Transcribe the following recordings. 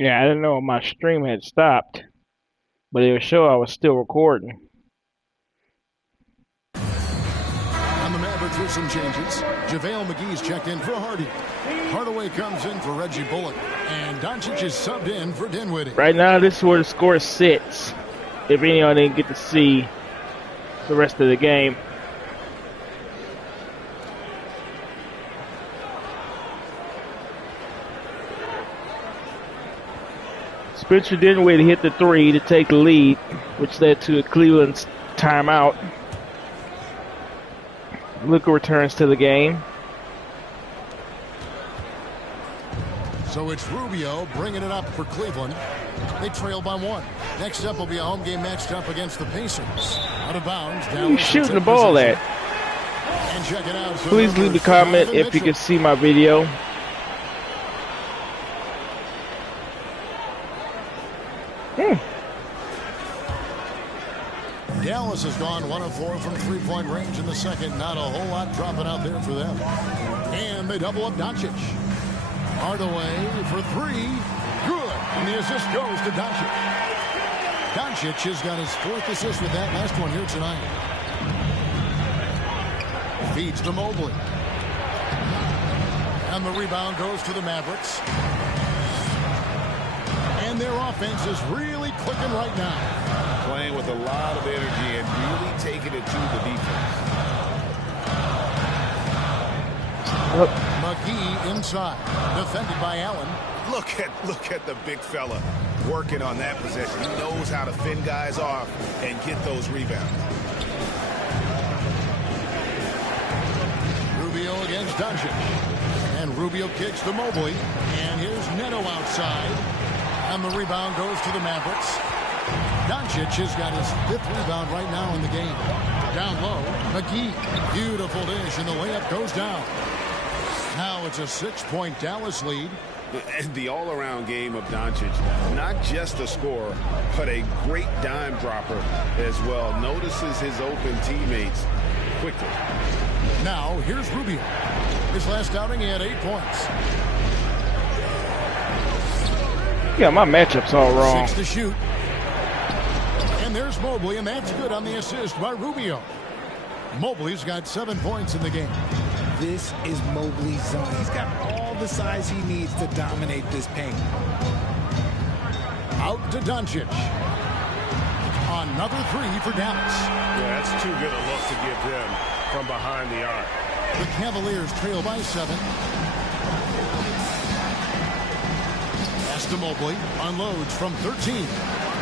Yeah, I didn't know my stream had stopped, but it would show I was still recording. On the Mavericks with some changes. JaVale McGee's checked in for Hardy. Hardaway comes in for Reggie Bullock. And Doncic is subbed in for Dinwiddie. Right now, this is where the score sits. If any of y'all didn't get to see the rest of the game. Spencer Dinwiddie hit the three to take the lead, which led to a Cleveland's timeout. Luka returns to the game. So it's Rubio bringing it up for Cleveland. They trail by 1. Next up will be a home game matched up against the Pacers. Out of bounds. Who are you shooting the ball at? And check it out. So please leave a comment if you can see my video. Dallas has gone 1 of 4 from three-point range in the second. Not a whole lot dropping out there for them. And they double up Doncic. Hardaway for 3. Good. And the assist goes to Doncic. Doncic has got his 4th assist with that last one here tonight. Feeds to Mobley. And the rebound goes to the Mavericks. And their offense is really clicking right now. Playing with a lot of energy and really taking it to the defense. McGee inside, defended by Allen. Look at the big fella working on that possession. He knows how to fend guys off and get those rebounds. Rubio against Doncic. And Rubio kicks to Mobley. And here's Neto outside. And the rebound goes to the Mavericks. Doncic has got his 5th rebound right now in the game. Down low, McGee. Beautiful dish, and the layup goes down. Now it's a 6-point Dallas lead. And the all-around game of Doncic, not just a scorer, but a great dime dropper as well. Notices his open teammates quickly. Now here's Rubio. His last outing, he had 8 points. Yeah, my matchup's all wrong. 6 to shoot. And there's Mobley, and that's good on the assist by Rubio. Mobley's got 7 points in the game. This is Mobley's zone. He's got all the size he needs to dominate this paint. Out to Doncic. Another 3 for Dallas. Yeah, that's too good a look to give him from behind the arc. The Cavaliers trail by 7. Pass to Mobley. Unloads from 13.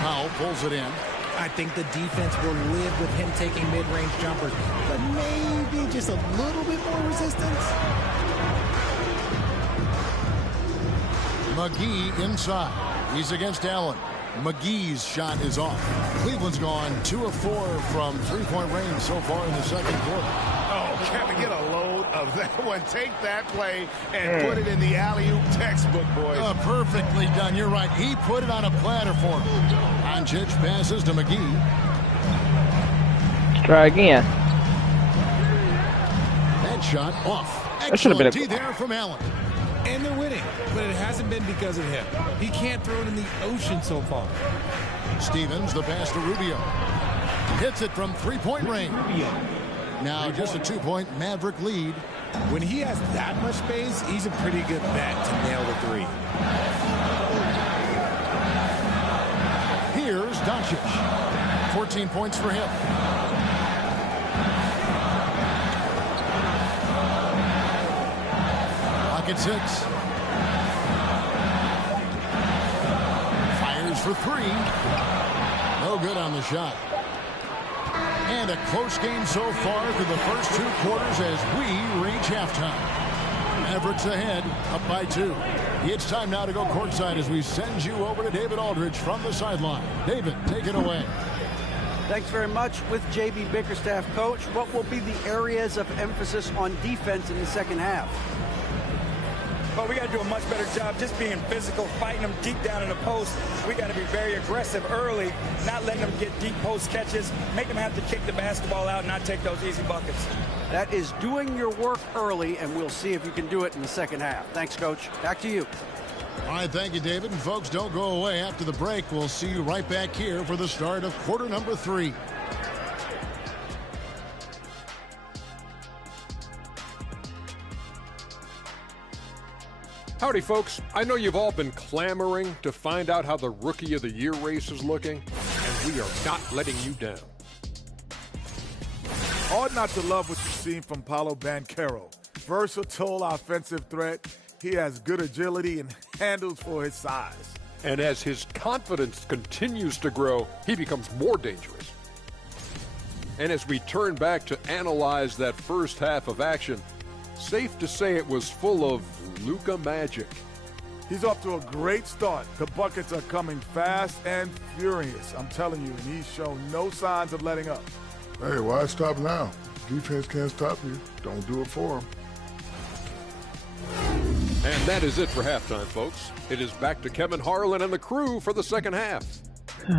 Powell pulls it in. I think the defense will live with him taking mid-range jumpers, but maybe just a little bit more resistance. McGee inside. He's against Allen. McGee's shot is off. Cleveland's gone 2 of 4 from three-point range so far in the second quarter. Oh, can we get a load of that one? Take that play and put it in the alley-oop textbook, boys. Perfectly done. You're right. He put it on a platter for him. Doncic passes to McGee. Try again. That shot off. That should have been Excellent there from Allen. And they're winning, but it hasn't been because of him. He can't throw it in the ocean so far. Stevens, the pass to Rubio. Hits it from three-point range. Now just a 2-point Maverick lead. When he has that much space, he's a pretty good bet to nail the 3. Here's Doncic. 14 points for him. At 6. Fires for 3. No good on the shot. And a close game so far through the first 2 quarters as we reach halftime. Mavericks ahead, up by 2. It's time now to go courtside as we send you over to David Aldridge from the sideline. David, take it away. Thanks very much. With J.B. Bickerstaff, coach, what will be the areas of emphasis on defense in the second half? Well, we got to do a much better job just being physical, fighting them deep down in the post. We got to be very aggressive early, not letting them get deep post catches, make them have to kick the basketball out and not take those easy buckets. That is doing your work early, and we'll see if you can do it in the second half. Thanks, Coach. Back to you. All right, thank you, David. And folks, don't go away after the break. We'll see you right back here for the start of quarter number 3. Howdy, folks. I know you've all been clamoring to find out how the Rookie of the Year race is looking, and we are not letting you down. Hard not to love what you've seen from Paolo Banchero. Versatile offensive threat. He has good agility and handles for his size. And as his confidence continues to grow, he becomes more dangerous. And as we turn back to analyze that first half of action, safe to say it was full of Luka magic. He's off to a great start. The buckets are coming fast and furious. I'm telling you, and he's shown no signs of letting up. Hey, why stop now? Defense can't stop you. Don't do it for him. And that is it for halftime, folks. It is back to Kevin Harlan and the crew for the second half.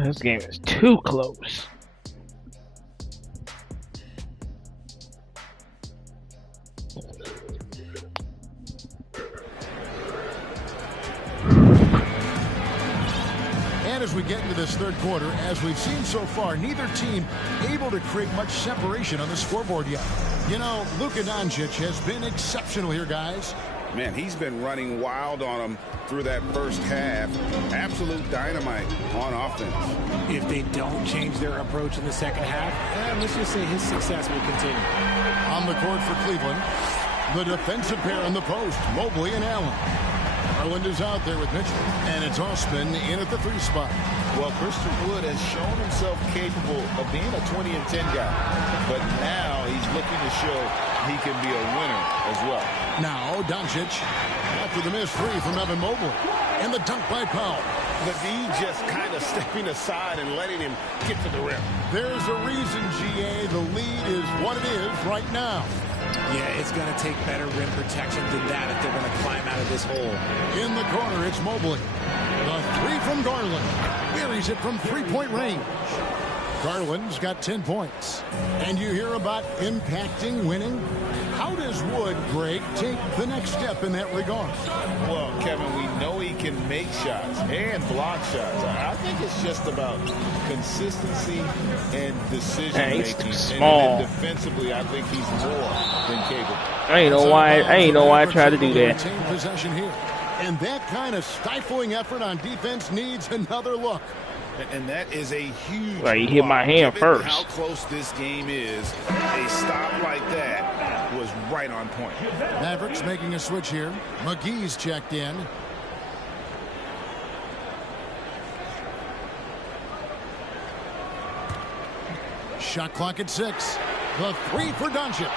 This game is too close. And as we get into this third quarter, as we've seen so far, neither team able to create much separation on the scoreboard yet. You know, Luka Doncic has been exceptional here, guys. Man, he's been running wild on them through that first half. Absolute dynamite on offense. If they don't change their approach in the second half, let's just say his success will continue. On the court for Cleveland, the defensive pair in the post, Mobley and Allen. Garland is out there with Mitchell, and it's Osman in at the 3 spot. Well, Christian Wood has shown himself capable of being a 20-10 guy, but now he's looking to show he can be a winner as well. Now, Doncic, after the missed 3 from Evan Mobley, and the dunk by Powell. The D just kind of stepping aside and letting him get to the rim. There's a reason, GA, the lead is what it is right now. Yeah, it's going to take better rim protection than that if they're going to climb out of this hole. In the corner, it's Mobley. The 3 from Garland. Buries it from 3-point range. Garland's got 10 points. And you hear about impacting winning? How does Wood, Greg, take the next step in that regard? Well, Kevin, we know he can make shots and block shots. I think it's just about consistency and decision-making. He's too small. And defensively, I think he's more than capable. I ain't know why I tried to do that. Possession here. And that kind of stifling effort on defense needs another look. And that is a huge Right, he hit my hand Given first. how close this game is, a stop like that was right on point. Mavericks making a switch here. McGee's checked in. Shot clock at 6. The 3 for Doncic.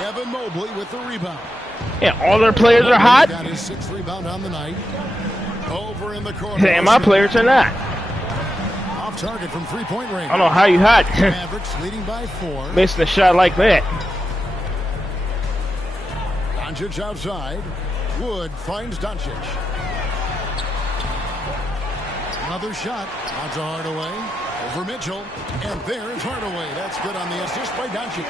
Evan Mobley with the rebound. Yeah, all their players are hot. Got his 6th rebound on the night. Over in the corner. Hey, my players are not. Off target from 3-point range. I don't know how you hot. Mavericks leading by 4. Missing a shot like that. Doncic outside. Wood finds Doncic. Another shot. Out to Hardaway. Over Mitchell. And there's Hardaway. That's good on the assist by Doncic.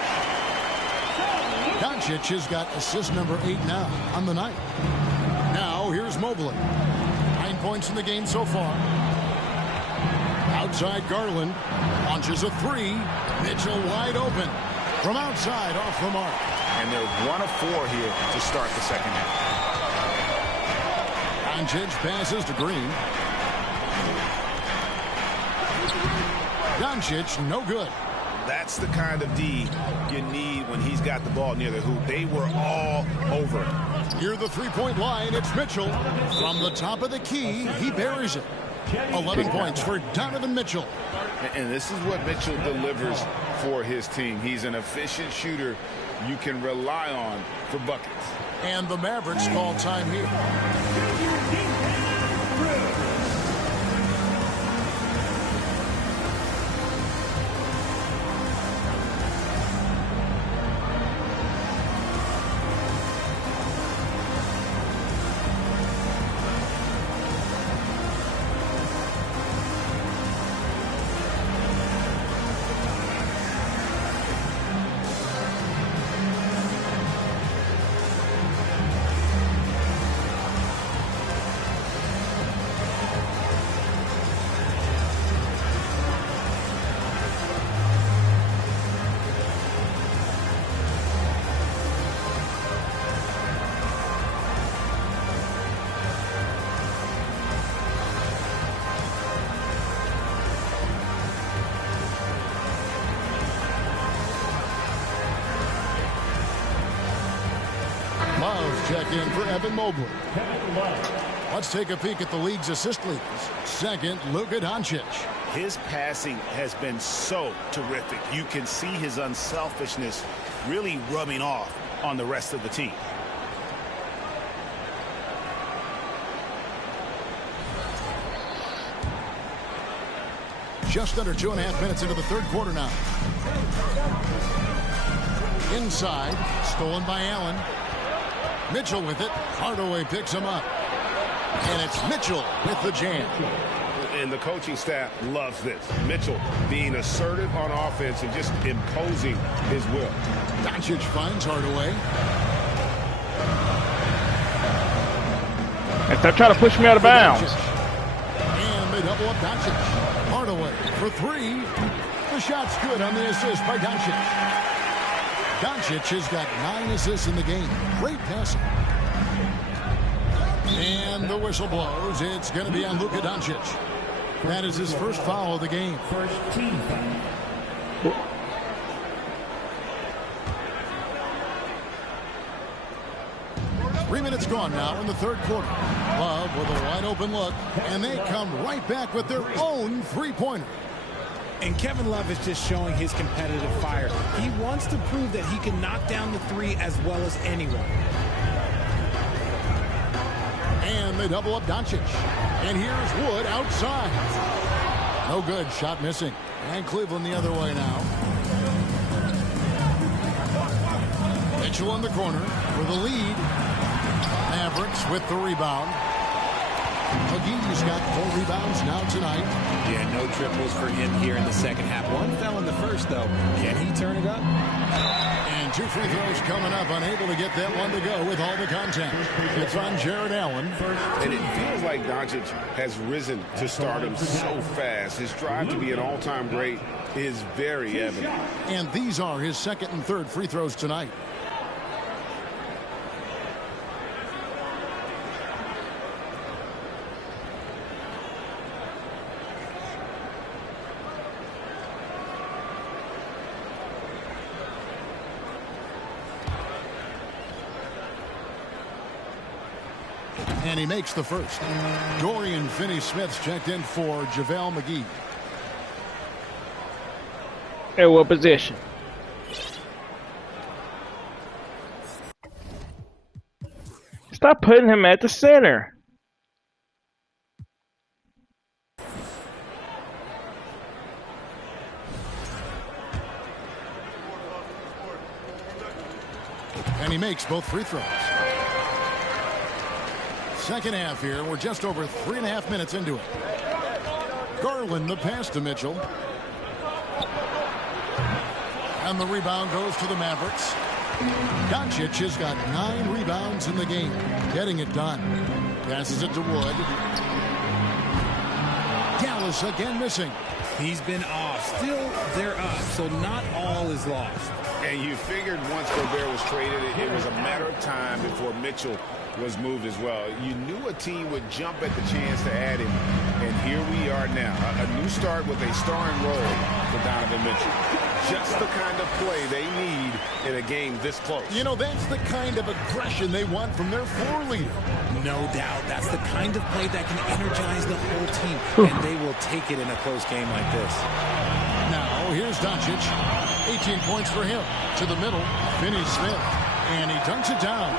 Doncic has got assist number 8 now on the night. Now here's Mobley. 9 points in the game so far. Outside Garland. Launches a 3. Mitchell wide open. From outside off the mark. And they're 1 of 4 here to start the second half. Doncic passes to Green. Doncic, no good. That's the kind of D you need when he's got the ball near the hoop. They were all over it. Near the 3-point line, it's Mitchell. From the top of the key, he buries it. 11 points for Donovan Mitchell. And this is what Mitchell delivers for his team. He's an efficient shooter you can rely on for buckets. And the Mavericks call time here. checked in for Evan Mobley. Let's take a peek at the league's assist leaders. Second, Luka Doncic. His passing has been so terrific. You can see his unselfishness really rubbing off on the rest of the team. Just under 2.5 minutes into the third quarter now. Inside, stolen by Allen. Mitchell with it. Hardaway picks him up. And it's Mitchell with the jam. And the coaching staff loves this. Mitchell being assertive on offense and just imposing his will. Doncic finds Hardaway. If they're trying to push me out of bounds. And they double up Doncic. Hardaway for three. The shot's good on the assist by Doncic. Doncic has got 9 assists in the game. Great passing. And the whistle blows. It's going to be on Luka Doncic. That is his first foul of the game. First team foul. 3 minutes gone now in the third quarter. Love with a wide open look. And they come right back with their own three-pointer. And Kevin Love is just showing his competitive fire. He wants to prove that he can knock down the three as well as anyone. And they double up Doncic. And here's Wood outside. No good. Shot missing. And Cleveland the other way now. Mitchell in the corner for the lead. Mavericks with the rebound. McGee's got 4 rebounds now tonight. Yeah, no triples for him here in the second half. One fell in the first, though. Can he turn it up? And 2 free throws coming up. Unable to get that one to go with all the contact. It's on Jared Allen. And it feels like Doncic has risen to stardom so fast. His drive to be an all-time great is very evident. And these are his second and third free throws tonight. And he makes the first. Dorian Finney-Smith's checked in for JaVale McGee. At what position? Stop putting him at the center. And he makes both free throws. Second half here. We're just over 3.5 minutes into it. Garland the pass to Mitchell. And the rebound goes to the Mavericks. Doncic has got 9 rebounds in the game. Getting it done. Passes it to Wood. Dallas again missing. He's been off. Still, they're up, so not all is lost. And you figured once Gobert was traded, it was a matter of time before Mitchell was moved as well. You knew a team would jump at the chance to add him, and here we are now. A new start with a starring role for Donovan Mitchell. Just the kind of play they need in a game this close. You know, that's the kind of aggression they want from their floor leader. No doubt. That's the kind of play that can energize the whole team, and they will take it in a close game like this. Now, here's Doncic. 18 points for him. To the middle, Finney-Smith. And he dunks it down.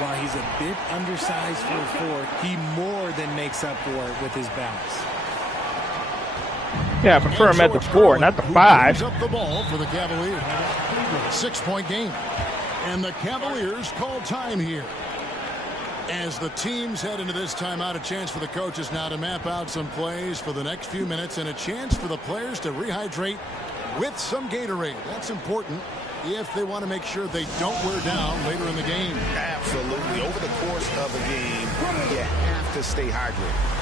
While he's a bit undersized for a 4, he more than makes up for it with his bounce. Yeah, I prefer him at the 4, not the 5. Up the ball for the Cavaliers. 6-point game. And the Cavaliers call time here. As the teams head into this timeout, a chance for the coaches now to map out some plays for the next few minutes and a chance for the players to rehydrate with some Gatorade. That's important if they want to make sure they don't wear down later in the game. Absolutely. Over the course of a game, you have to stay hydrated.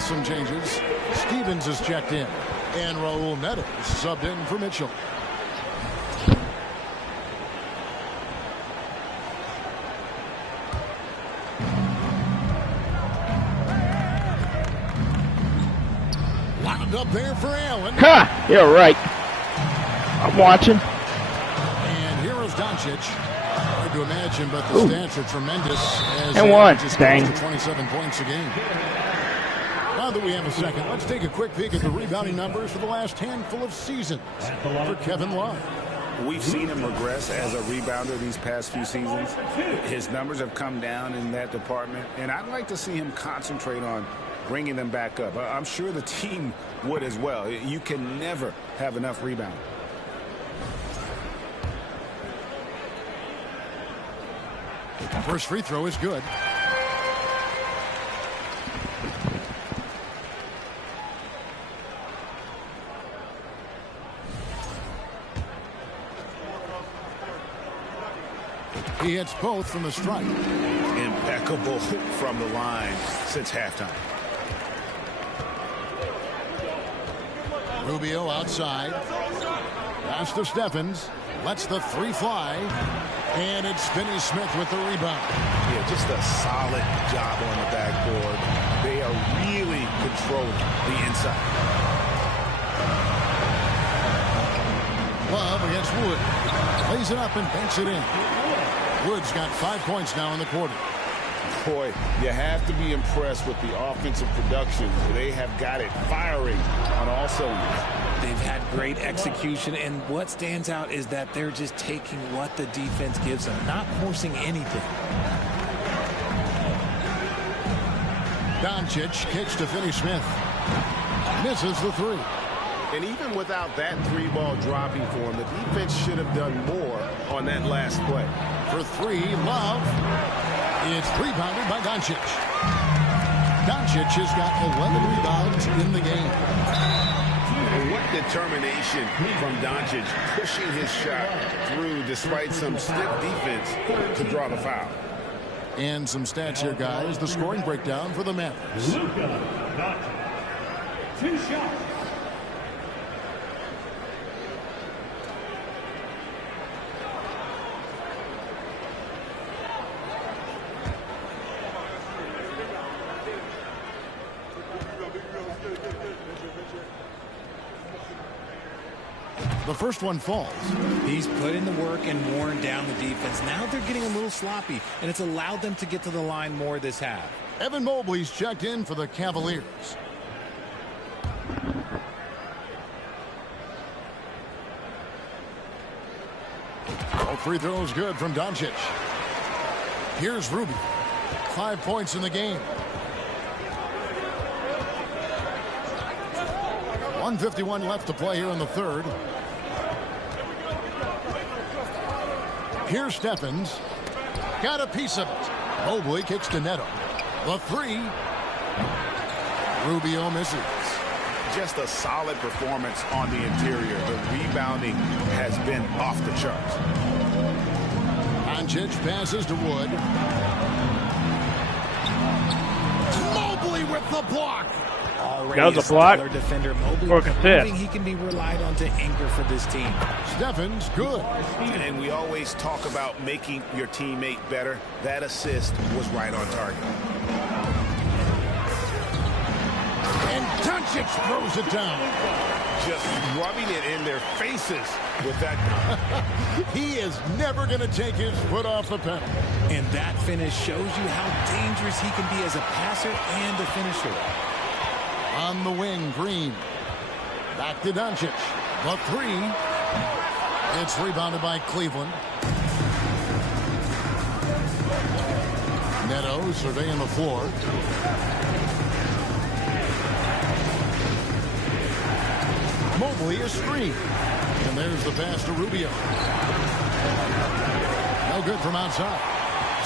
Some changes. Stevens is checked in. And Raul Neto is subbed in for Mitchell. Lined up there for Allen. Ha! You're right. I'm watching. And here is Doncic. Hard to imagine, but the stats are tremendous. As And one. just Dang. goes to 27 points a game. Now that we have a second, let's take a quick peek at the rebounding numbers for the last handful of seasons for Kevin Love. We've seen him regress as a rebounder these past few seasons. His numbers have come down in that department, and I'd like to see him concentrate on bringing them back up. I'm sure the team would as well. You can never have enough rebound. First free throw is good. He hits both from the stripe. Impeccable from the line since halftime. Rubio outside. Pass to Stephens. Lets the three fly. And it's Finney-Smith with the rebound. Yeah, just a solid job on the backboard. They are really controlling the inside. Love against Wood. Plays it up and banks it in. Wood's got 5 points now in the quarter. Boy, you have to be impressed with the offensive production. They have got it firing on all cylinders. They've had great execution, and what stands out is that they're just taking what the defense gives them, not forcing anything. Doncic kicks to Finney-Smith. Misses the three. And even without that three-ball dropping for him, the defense should have done more on that last play. For three, Love. It's rebounded by Doncic. Doncic has got 11 rebounds in the game. And what determination from Doncic, pushing his shot through despite some stiff defense to draw the foul. And some stats here, guys. The scoring breakdown for the Mavericks. Luka Doncic. 2 shots. The first one falls. He's put in the work and worn down the defense. Now they're getting a little sloppy, and it's allowed them to get to the line more this half. Evan Mobley's checked in for the Cavaliers. All free throws good from Doncic. Here's Rubio. 5 points in the game. 1:51 left to play here in the third. Here's Stephens. Got a piece of it. Mobley kicks to Neto. The three. Rubio misses. Just a solid performance on the interior. The rebounding has been off the charts. Doncic passes to Wood. Mobley with the block. That was a block. Defender. Mobley Or confess. he can be relied on to anchor for this team. Stephens, good. And we always talk about making your teammate better. That assist was right on target. And Doncic throws it down. Just rubbing it in their faces with that. He is never going to take his foot off the pedal. And that finish shows you how dangerous he can be as a passer and a finisher. On the wing, Green. Back to Doncic. The three. It's rebounded by Cleveland. Neto surveying the floor. Mobley is screen. And there's the pass to Rubio. No good from outside.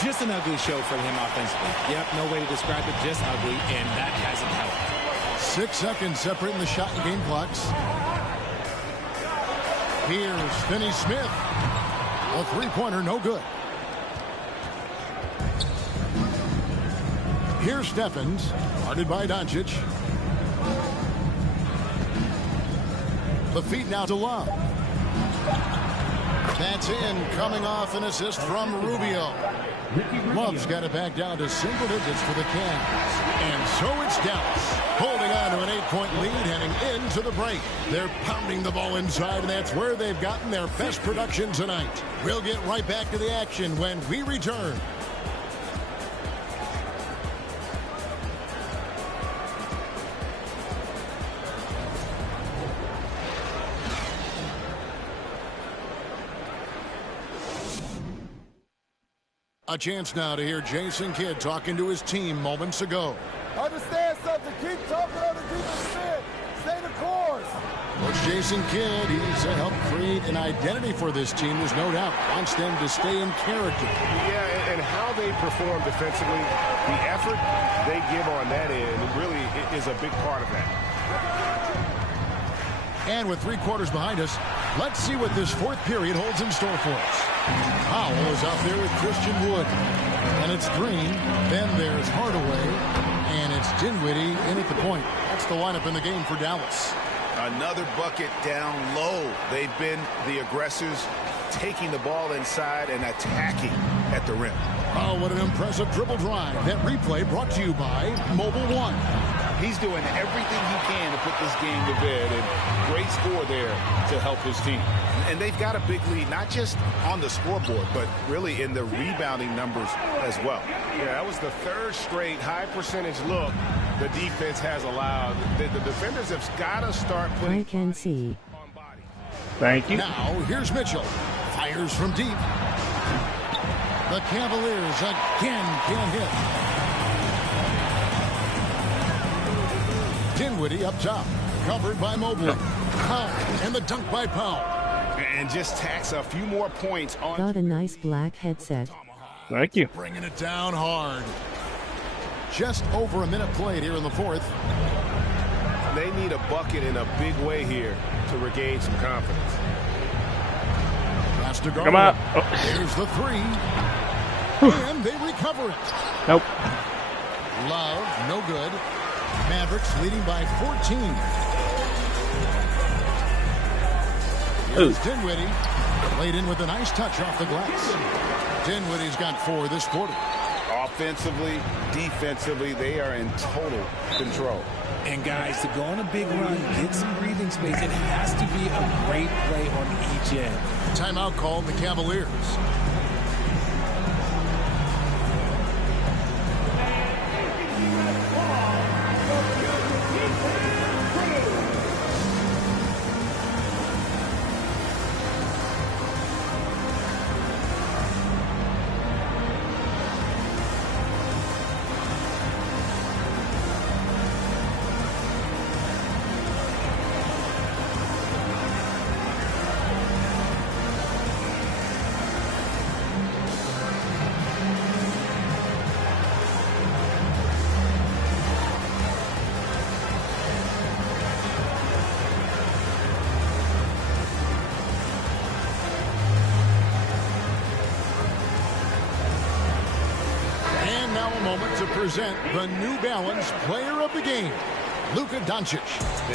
Just an ugly show for him offensively. Yep, no way to describe it, just ugly, and that hasn't helped. 6 seconds separating the shot and game clocks. Here's Finney-Smith. A three-pointer, no good. Here's Stephens, guarded by Doncic. The feed now to Love. That's in, coming off an assist from Rubio. Love's got it back down to single digits for the Cavs. And so it's Dallas, holding on to an 8-point lead heading into the break. They're pounding the ball inside, and that's where they've gotten their best production tonight. We'll get right back to the action when we return. A chance now to hear Jason Kidd talking to his team moments ago. Understand something. Keep talking on the defensive end. Stay the course. Coach Jason Kidd, he's helped create an identity for this team. There's no doubt. Wants them to stay in character. Yeah, and how they perform defensively, the effort they give on that end really is a big part of that. And with 3 quarters behind us, let's see what this fourth period holds in store for us. Powell is out there with Christian Wood. And it's Green. Then there's Hardaway. And it's Dinwiddie in at the point. That's the lineup in the game for Dallas. Another bucket down low. They've been the aggressors, taking the ball inside and attacking at the rim. Oh, what an impressive dribble drive. That replay brought to you by Mobile One. He's doing everything he can to put this game to bed, and great score there to help his team. And they've got a big lead, not just on the scoreboard, but really in the rebounding numbers as well. Yeah, that was the 3rd straight high percentage look the defense has allowed. The defenders have got to start putting. I can see. Thank you. Now, here's Mitchell. Fires from deep. The Cavaliers again can't hit. Dinwiddie up top, covered by Mobley. Powell, and the dunk by Powell. And just tacks a few more points on. Got a nice black headset. Thank you. Bringing it down hard. Just over a minute played here in the fourth. They need a bucket in a big way here to regain some confidence. Pass to Garland. Come on. Oh. Here's the 3. And they recover it. Nope. Love, no good. Mavericks leading by 14. Here's Dinwiddie. Laid in with a nice touch off the glass. Dinwiddie's got 4 this quarter. Offensively, defensively, they are in total control. And guys, to go on a big run, get some breathing space, it has to be a great play on each end. Timeout called the Cavaliers. Present the New Balance Player of the Game, Luka Doncic.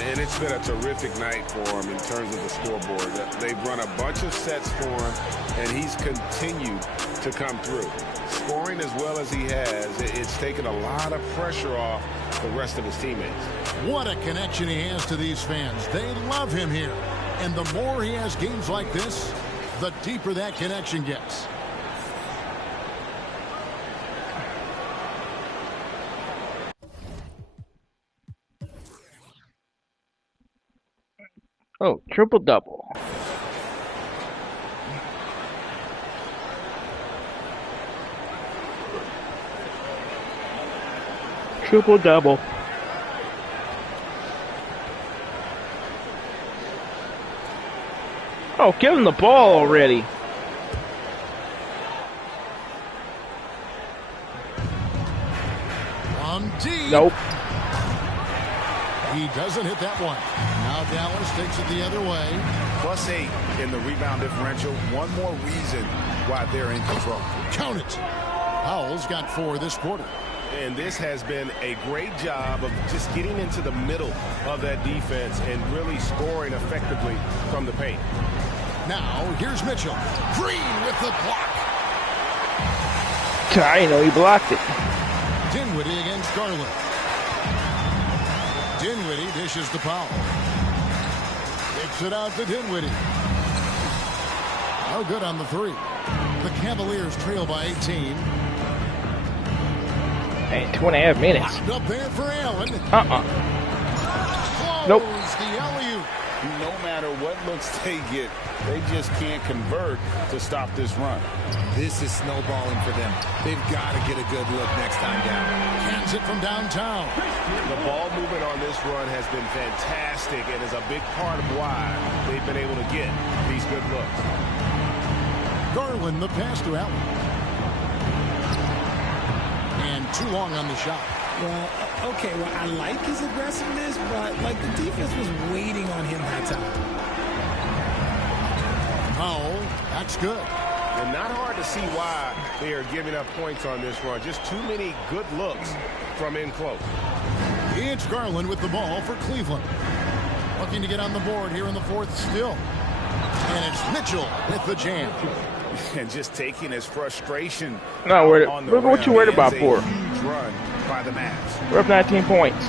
And it's been a terrific night for him in terms of the scoreboard. They've run a bunch of sets for him, and he's continued to come through. Scoring as well as he has, it's taken a lot of pressure off the rest of his teammates. What a connection he has to these fans. They love him here. And the more he has games like this, the deeper that connection gets. Oh, triple-double. Triple-double. Oh, give him the ball already. From deep. Nope. He doesn't hit that one. Now Dallas takes it the other way. +8 in the rebound differential. One more reason why they're in control. Count it. Powell's got 4 this quarter. And this has been a great job of just getting into the middle of that defense and really scoring effectively from the paint. Now, here's Mitchell. Green with the block. I know he blocked it. Dinwiddie against Garland. Dinwiddie dishes to Powell. Kicks it out to Dinwiddie. No good on the three. The Cavaliers trail by 18. Hey, 2.5 minutes. Locked up there for Allen. Nope. The alley-oop. No matter what looks they get, they just can't convert to stop this run. This is snowballing for them. They've got to get a good look next time down. Cans it from downtown. The ball movement on this run has been fantastic and is a big part of why they've been able to get these good looks. Garland, the pass to Allen. And too long on the shot. Well, okay, well, I like his aggressiveness, but, like, the defense was waiting on him that time. Powell, that's good. And not hard to see why they are giving up points on this run. Just too many good looks from in close. It's Garland with the ball for Cleveland. Looking to get on the board here in the fourth still. And it's Mitchell with the jam. And just taking his frustration. No, look what you worried about for? Huge run by the Mavs. We're up 19 points.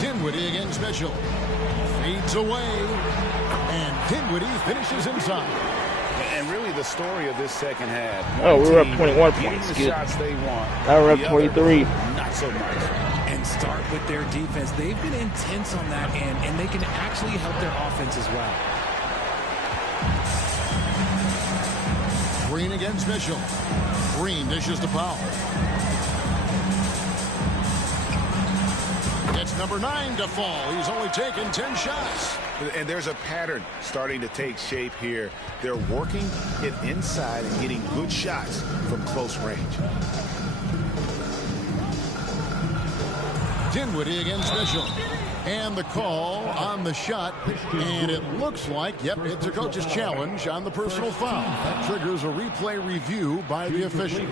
Dinwiddie against Mitchell. Feeds away. And Dinwiddie finishes inside. And really the story of this second half. Oh, we were up 21 points. The Good. shots they want. Now we're up 23. Not so much. And start with their defense. They've been intense on that end, and they can actually help their offense as well. Green against Mitchell. Green dishes to Powell. It's number 9 to fall. He's only taken 10 shots. And there's a pattern starting to take shape here. They're working it inside and getting good shots from close range. Dinwiddie against Mitchell. And the call on the shot. And it looks like, yep, it's a coach's challenge on the personal foul. That triggers a replay review by the officials.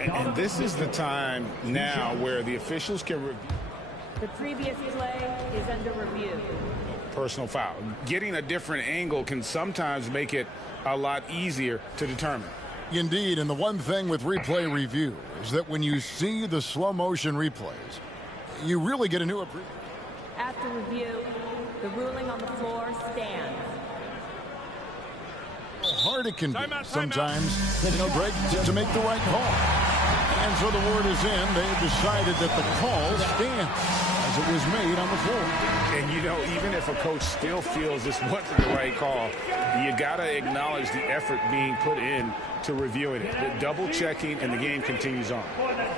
And this is the time now where the officials can review. The previous play is under review. Personal foul. Getting a different angle can sometimes make it a lot easier to determine. Indeed, and the one thing with replay review is that when you see the slow motion replays, you really get a new appreciation. After review, the ruling on the floor stands. Hard it can be sometimes, you know, Greg, to make the right call. And so the word is in. They've decided that the call stands as it was made on the floor. And, you know, even if a coach still feels this wasn't the right call, you got to acknowledge the effort being put in to reviewing it. The double checking, and the game continues on.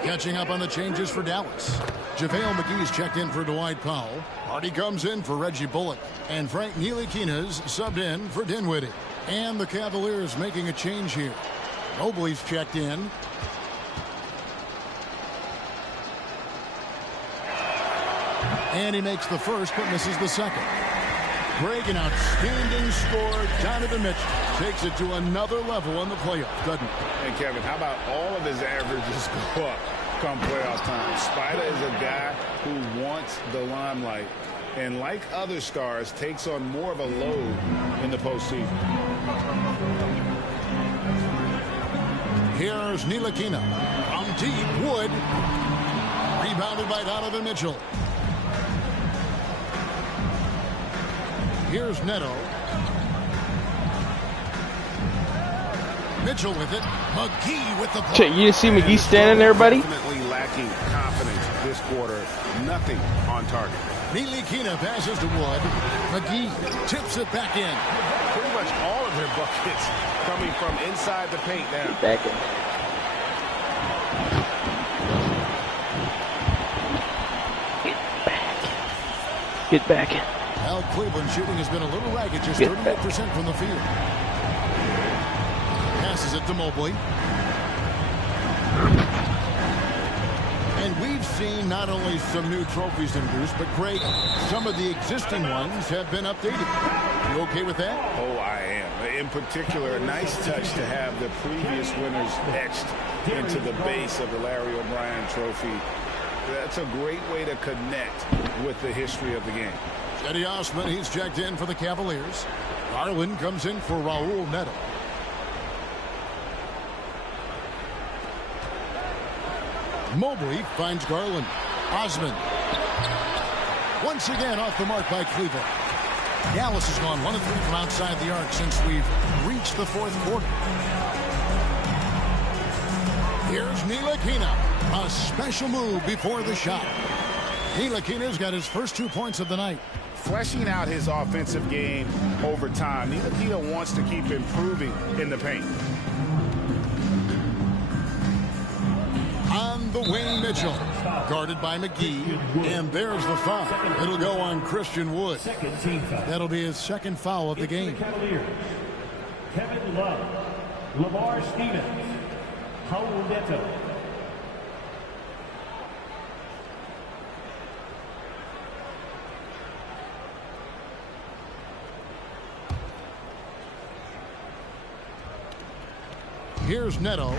Catching up on the changes for Dallas. JaVale McGee's checked in for Dwight Powell. Hardy comes in for Reggie Bullock. And Frank Ntilikina's subbed in for Dinwiddie. And the Cavaliers making a change here. Mobley's checked in. And he makes the first but misses the second. Greg, an outstanding score. Donovan Mitchell takes it to another level in the playoffs, doesn't he? And Kevin, how about all of his averages go up come playoff time? Spider is a guy who wants the limelight, and like other stars, takes on more of a load in the postseason. Here's Ntilikina. From deep, Wood. Rebounded by Donovan Mitchell. Here's Neto. Mitchell with it. McGee with the Check, you didn't see McGee standing there, buddy? Definitely lacking confidence this quarter. Nothing on target. Ntilikina passes to Wood. McGee tips it back in. Pretty much all of their buckets coming from inside the paint now. Back in. Get back in. Well, Cleveland shooting has been a little ragged, just 38% from the field. Passes it to Mobley. And we've seen not only some new trophies introduced, but Greg, some of the existing ones have been updated. You okay with that? Oh, I am. in particular, a nice touch to have the previous winners etched into the base of the Larry O'Brien trophy. That's a great way to connect with the history of the game. Cedi Osman, he's checked in for the Cavaliers. Garland comes in for Raul Neto. Mobley finds Garland. Osman. Once again off the mark by Cleveland. Dallas has gone 1 of 3 from outside the arc since we've reached the fourth quarter. Here's Ntilikina. A special move before the shot. Ntilikina's got his first 2 points of the night. Fleshing out his offensive game over time. Ntilikina wants to keep improving in the paint. On the wing, Mitchell. Guarded by McGee. And there's the foul. It'll go on Christian Wood. That'll be his second foul of the game. Kevin Love, Lamar Stevens, Raul Neto. Here's Neto.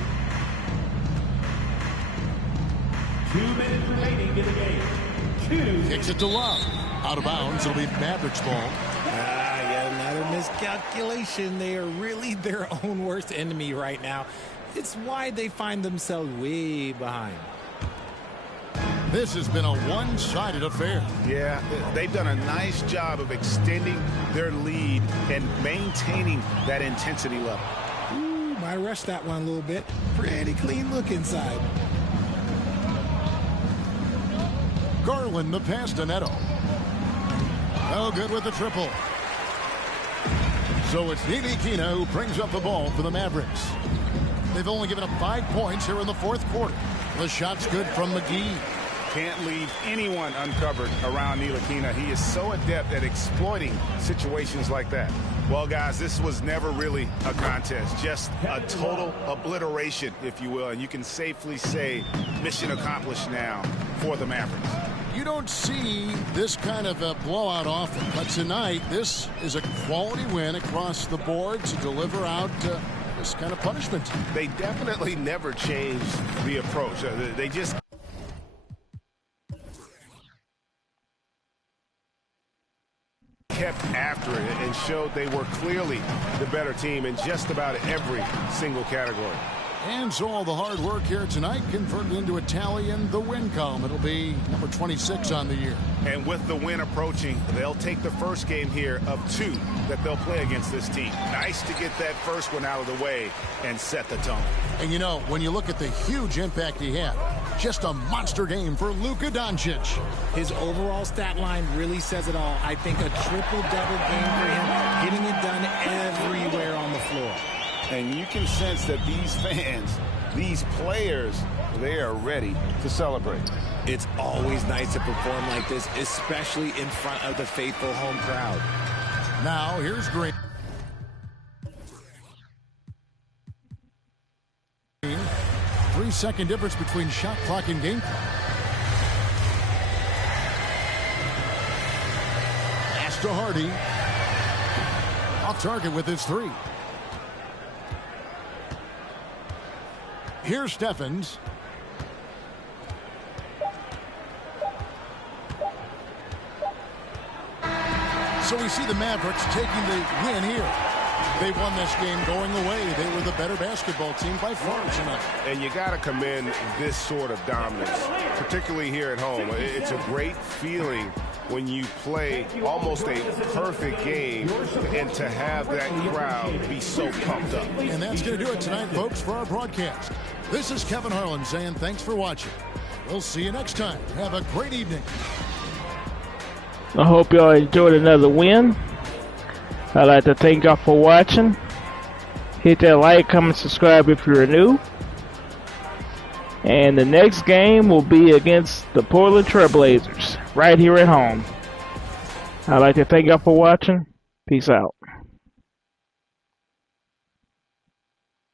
2 minutes remaining in the game. Kicks it to Love. Out of bounds. It'll be Mavericks ball. Yet another miscalculation. They are really their own worst enemy right now. It's why they find themselves way behind. This has been a one-sided affair. Yeah, they've done a nice job of extending their lead and maintaining that intensity level. Ooh, might rush that one a little bit. Pretty clean look inside. Garland, the pass to Neto. No good with the triple. So it's Ntilikina who brings up the ball for the Mavericks. They've only given up 5 points here in the fourth quarter. The shot's good from McGee. Can't leave anyone uncovered around Ntilikina. He is so adept at exploiting situations like that. Well, guys, this was never really a contest. Just a total obliteration, if you will. And you can safely say mission accomplished now for the Mavericks. You don't see this kind of a blowout often, but tonight this is a quality win across the board to deliver out this kind of punishment. They definitely never changed the approach. They just kept after it and showed they were clearly the better team in just about every single category. And so all the hard work here tonight converted into a tally in the win column. It'll be number 26 on the year. And with the win approaching, they'll take the first game here of 2 that they'll play against this team. Nice to get that first one out of the way and set the tone. And you know, when you look at the huge impact he had, just a monster game for Luka Doncic. His overall stat line really says it all. I think a triple-double game for him, getting it done everywhere on the floor. And you can sense that these fans, these players, they are ready to celebrate. It's always nice to perform like this, especially in front of the faithful home crowd. Now, here's Green. 3-second difference between shot clock and game clock. Pass to Hardy. Off target with his 3. Here's Steffens. So we see the Mavericks taking the win here. They won this game going away. They were the better basketball team by far tonight. And you got to commend this sort of dominance, particularly here at home. It's a great feeling when you play almost a perfect game and to have that crowd be so pumped up. And that's going to do it tonight, folks, for our broadcast. This is Kevin Harlan saying thanks for watching. We'll see you next time. Have a great evening. I hope y'all enjoyed another win. I'd like to thank y'all for watching. Hit that like, comment, subscribe if you're new. And the next game will be against the Portland Trail Blazers right here at home. I'd like to thank y'all for watching. Peace out.